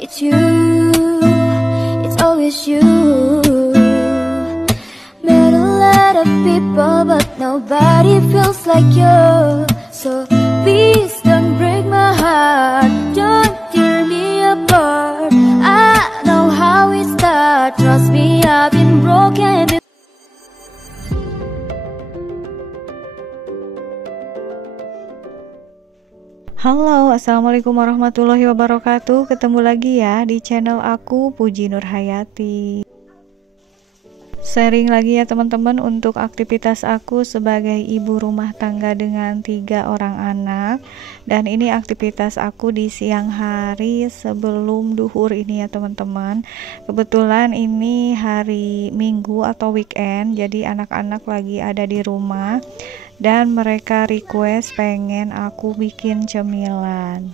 It's you, it's always you. Met a lot of people but nobody feels like you. So please don't break my heart, don't tear me apart. I know how it starts, trust me, I've been broken before. Halo, assalamualaikum warahmatullahi wabarakatuh. Ketemu lagi ya di channel aku, Puji Nurhayati. Sharing lagi ya teman-teman untuk aktivitas aku sebagai ibu rumah tangga dengan 3 orang anak. Dan ini aktivitas aku di siang hari sebelum duhur ini ya teman-teman. Kebetulan ini hari Minggu atau weekend, jadi anak-anak lagi ada di rumah dan mereka request pengen aku bikin cemilan.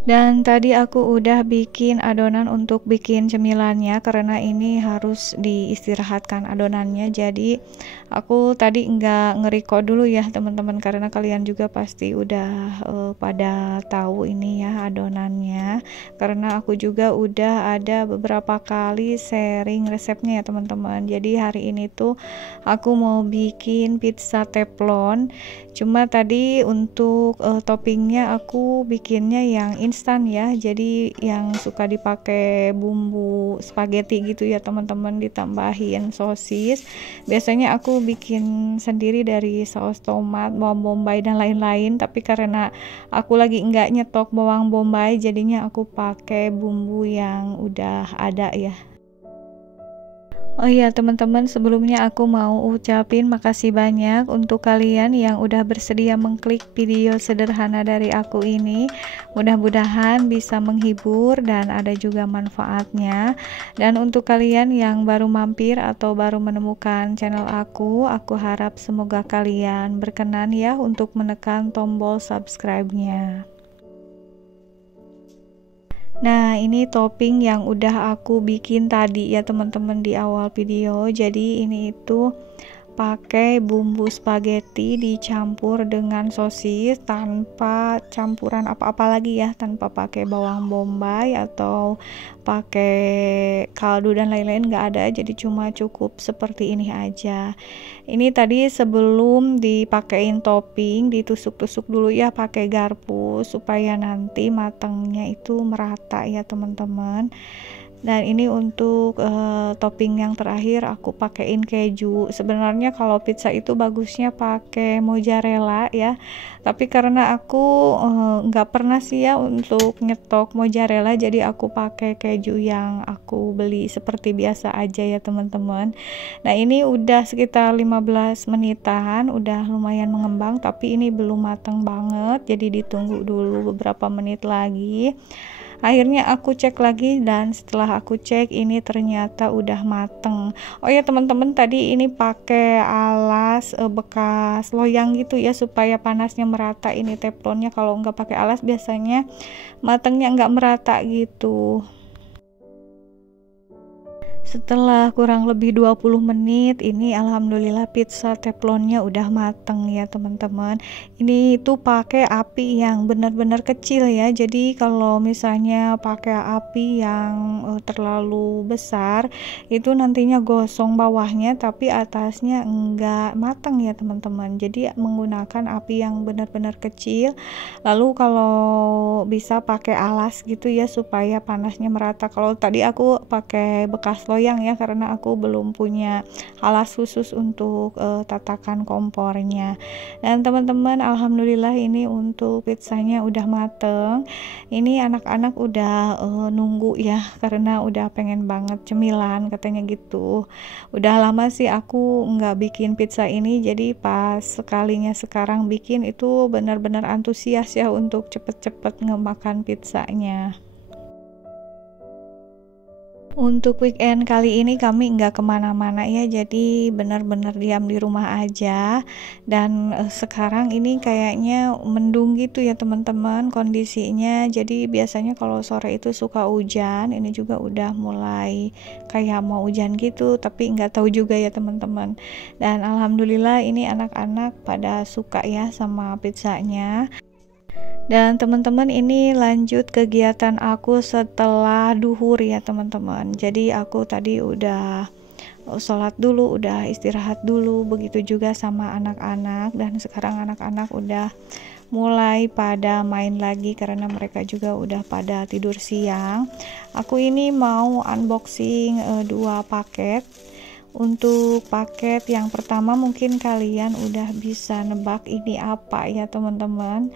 Dan tadi aku udah bikin adonan untuk bikin cemilannya karena ini harus diistirahatkan adonannya. Jadi aku tadi nggak nge-record dulu ya teman-teman, karena kalian juga pasti udah pada tahu ini ya adonannya, karena aku juga udah ada beberapa kali sharing resepnya ya teman-teman. Jadi hari ini tuh aku mau bikin pizza teflon, cuma tadi untuk toppingnya aku bikinnya yang instan ya, jadi yang suka dipakai bumbu spaghetti gitu ya teman-teman, ditambahin sosis. Biasanya aku bikin sendiri dari saus tomat, bawang bombay dan lain-lain, tapi karena aku lagi nggak nyetok bawang bombay jadinya aku pakai bumbu yang udah ada ya. Oh iya teman-teman, sebelumnya aku mau ucapin makasih banyak untuk kalian yang udah bersedia mengklik video sederhana dari aku ini. Mudah-mudahan bisa menghibur dan ada juga manfaatnya. Dan untuk kalian yang baru mampir atau baru menemukan channel aku harap semoga kalian berkenan ya untuk menekan tombol subscribe-nya. Nah, ini topping yang udah aku bikin tadi ya teman-teman di awal video. Jadi ini itu pakai bumbu spaghetti dicampur dengan sosis tanpa campuran apa-apa lagi ya, tanpa pakai bawang bombay atau pakai kaldu dan lain-lain, nggak ada. Jadi cuma cukup seperti ini aja. Ini tadi sebelum dipakein topping ditusuk-tusuk dulu ya pakai garpu supaya nanti matangnya itu merata ya teman-teman. Dan ini untuk topping yang terakhir aku pakein keju. Sebenarnya kalau pizza itu bagusnya pakai mozzarella ya, tapi karena aku nggak pernah sih ya untuk nyetok mozzarella, jadi aku pakai keju yang aku beli seperti biasa aja ya teman-teman. Nah ini udah sekitar 15 menitan, udah lumayan mengembang, tapi ini belum matang banget, jadi ditunggu dulu beberapa menit lagi. Akhirnya aku cek lagi dan setelah aku cek ini ternyata udah mateng. Oh ya teman-teman, tadi ini pakai alas bekas loyang gitu ya supaya panasnya merata ini teflonnya. Kalau nggak pakai alas biasanya matengnya nggak merata gitu. Setelah kurang lebih 20 menit ini alhamdulillah pizza teflonnya udah mateng ya teman-teman. Ini tuh pakai api yang benar-benar kecil ya, jadi kalau misalnya pakai api yang terlalu besar itu nantinya gosong bawahnya tapi atasnya enggak mateng ya teman-teman. Jadi menggunakan api yang benar-benar kecil, lalu kalau bisa pakai alas gitu ya supaya panasnya merata. Kalau tadi aku pakai bekas loyang ya karena aku belum punya alas khusus untuk tatakan kompornya. Dan teman-teman, alhamdulillah ini untuk pizzanya udah mateng. Ini anak-anak udah nunggu ya karena udah pengen banget cemilan katanya gitu. Udah lama sih aku nggak bikin pizza ini, jadi pas sekalinya sekarang bikin itu benar-benar antusias ya untuk cepet-cepet ngemakan pizzanya. Untuk weekend kali ini kami nggak kemana-mana ya, jadi benar-benar diam di rumah aja. Dan sekarang ini kayaknya mendung gitu ya teman-teman kondisinya. Jadi biasanya kalau sore itu suka hujan, ini juga udah mulai kayak mau hujan gitu, tapi nggak tahu juga ya teman-teman. Dan alhamdulillah ini anak-anak pada suka ya sama pizzanya. Dan teman-teman, ini lanjut kegiatan aku setelah duhur ya teman-teman. Jadi aku tadi udah sholat dulu, udah istirahat dulu, begitu juga sama anak-anak. Dan sekarang anak-anak udah mulai pada main lagi karena mereka juga udah pada tidur siang. Aku ini mau unboxing 2 paket. Untuk paket yang pertama mungkin kalian udah bisa nebak ini apa ya teman-teman.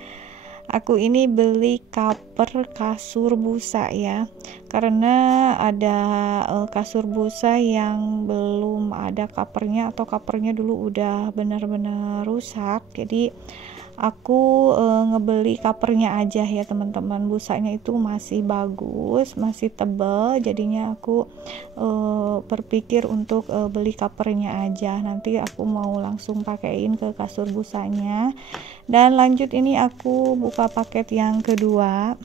Aku ini beli cover kasur busa ya, karena ada kasur busa yang belum ada covernya atau covernya dulu udah benar-benar rusak. Jadi aku ngebeli covernya aja ya teman-teman. Busanya itu masih bagus, masih tebal, jadinya aku berpikir untuk beli covernya aja. Nanti aku mau langsung pakein ke kasur busanya. Dan lanjut, ini aku buka paket yang kedua.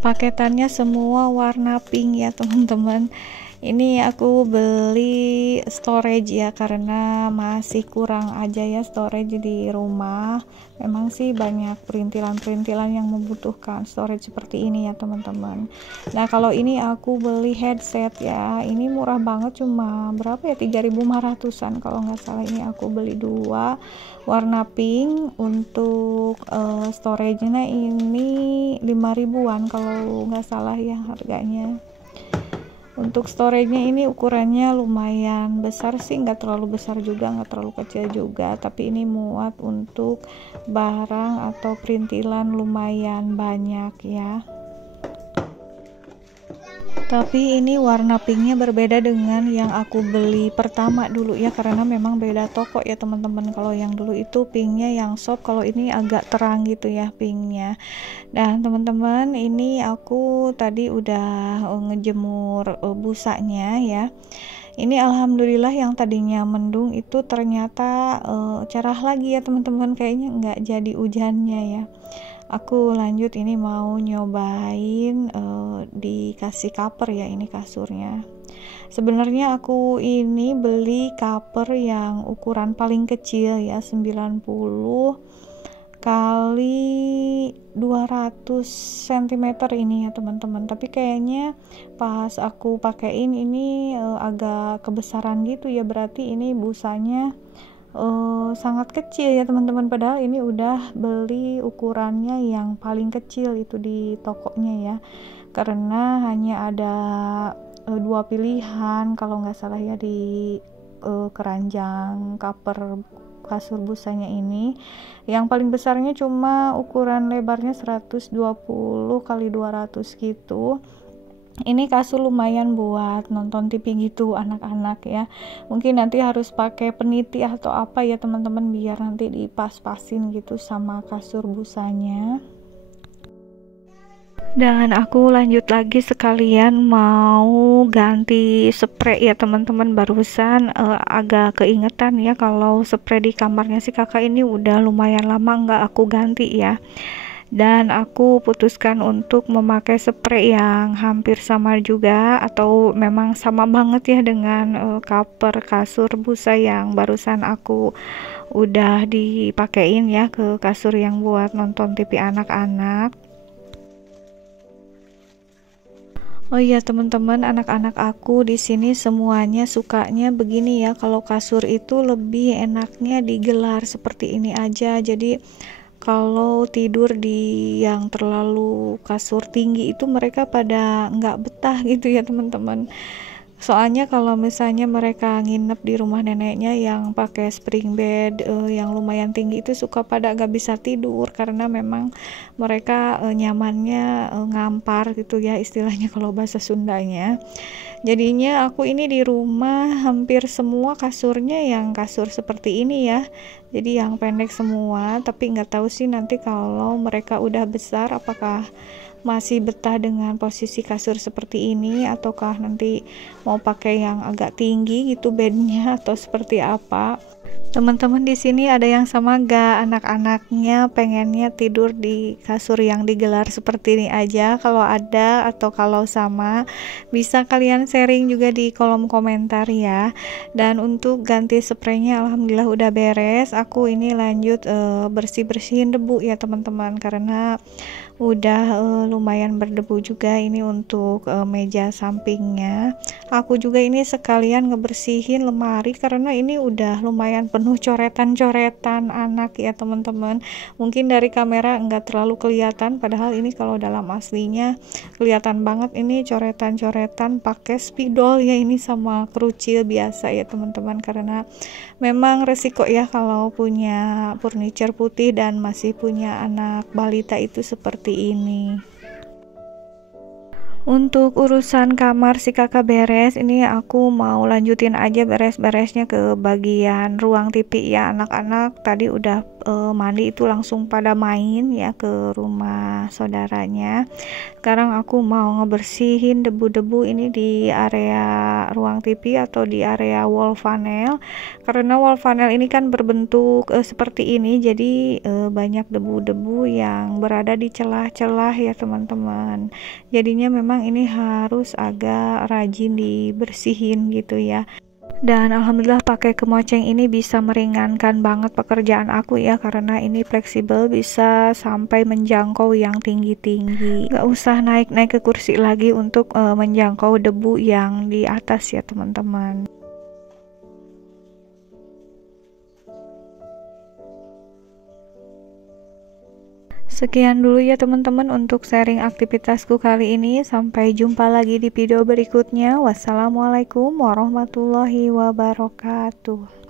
Paketannya semua warna pink ya teman-teman. Ini aku beli storage ya, karena masih kurang aja ya storage di rumah. Memang sih banyak perintilan-perintilan yang membutuhkan storage seperti ini ya teman-teman. Nah, kalau ini aku beli headset ya. Ini murah banget, cuma berapa ya, 3.500-an kalau nggak salah. Ini aku beli 2 warna pink. Untuk storage-nya ini 5.000-an kalau nggak salah ya harganya. Untuk storage-nya ini ukurannya lumayan besar sih, nggak terlalu besar juga, nggak terlalu kecil juga, tapi ini muat untuk barang atau perintilan lumayan banyak ya. Tapi ini warna pinknya berbeda dengan yang aku beli pertama dulu ya, karena memang beda toko ya teman-teman. Kalau yang dulu itu pinknya yang soft, kalau ini agak terang gitu ya pinknya. Dan teman-teman, ini aku tadi udah ngejemur busanya ya. Ini alhamdulillah yang tadinya mendung itu ternyata cerah lagi ya teman-teman, kayaknya nggak jadi hujannya ya. Aku lanjut ini mau nyobain dikasih cover ya, ini kasurnya. Sebenarnya aku ini beli cover yang ukuran paling kecil ya, 90 kali 200 cm ini ya teman-teman. Tapi kayaknya pas aku pakein ini agak kebesaran gitu ya, berarti ini busanya sangat kecil ya teman-teman. Padahal ini udah beli ukurannya yang paling kecil itu di tokonya ya, karena hanya ada 2 pilihan kalau nggak salah ya di keranjang cover kasur busanya ini. Yang paling besarnya cuma ukuran lebarnya 120 kali 200 gitu. Ini kasur lumayan buat nonton TV gitu anak-anak ya. Mungkin nanti harus pakai peniti atau apa ya teman-teman, biar nanti dipas-pasin gitu sama kasur busanya. Dan aku lanjut lagi sekalian mau ganti spray ya teman-teman. Barusan agak keingetan ya, kalau spray di kamarnya si kakak ini udah lumayan lama nggak aku ganti ya. Dan aku putuskan untuk memakai spray yang hampir sama juga, atau memang sama banget ya dengan cover kasur busa yang barusan aku udah dipakein ya ke kasur yang buat nonton TV anak-anak. Oh iya teman-teman, anak-anak aku di sini semuanya sukanya begini ya. Kalau kasur itu lebih enaknya digelar seperti ini aja. Jadi kalau tidur di yang terlalu kasur tinggi itu mereka pada nggak betah gitu ya teman-teman. Soalnya kalau misalnya mereka nginep di rumah neneknya yang pakai spring bed yang lumayan tinggi itu suka pada nggak bisa tidur, karena memang mereka nyamannya ngampar gitu ya istilahnya kalau bahasa Sundanya. Jadinya aku ini di rumah hampir semua kasurnya yang kasur seperti ini ya, jadi yang pendek semua. Tapi nggak tahu sih nanti kalau mereka udah besar apakah masih betah dengan posisi kasur seperti ini, ataukah nanti mau pakai yang agak tinggi gitu bednya atau seperti apa. Teman-teman di sini ada yang sama gak? Anak-anaknya pengennya tidur di kasur yang digelar seperti ini aja? Kalau ada atau kalau sama, bisa kalian sharing juga di kolom komentar ya. Dan untuk ganti spraynya alhamdulillah udah beres. Aku ini lanjut bersih-bersihin debu ya teman-teman, karena udah lumayan berdebu juga ini untuk meja sampingnya. Aku juga ini sekalian ngebersihin lemari karena ini udah lumayan penuh coretan-coretan anak ya teman-teman. Mungkin dari kamera enggak terlalu kelihatan, padahal ini kalau dalam aslinya kelihatan banget ini coretan-coretan pakai spidol ya, ini sama kerucil biasa ya teman-teman, karena memang resiko ya kalau punya furniture putih dan masih punya anak balita itu seperti ini. Untuk urusan kamar si kakak beres, ini aku mau lanjutin aja beres-beresnya ke bagian ruang TV ya. Anak-anak tadi udah mandi itu langsung pada main ya ke rumah saudaranya. Sekarang aku mau ngebersihin debu-debu ini di area ruang TV atau di area wall panel, karena wall panel ini kan berbentuk seperti ini, jadi banyak debu-debu yang berada di celah-celah ya teman-teman. Jadinya memang ini harus agak rajin dibersihin gitu ya. Dan alhamdulillah pakai kemoceng ini bisa meringankan banget pekerjaan aku ya, karena ini fleksibel, bisa sampai menjangkau yang tinggi-tinggi, gak usah naik-naik ke kursi lagi untuk menjangkau debu yang di atas ya teman-teman. Sekian dulu ya teman-teman untuk sharing aktivitasku kali ini. Sampai jumpa lagi di video berikutnya. Wassalamualaikum warahmatullahi wabarakatuh.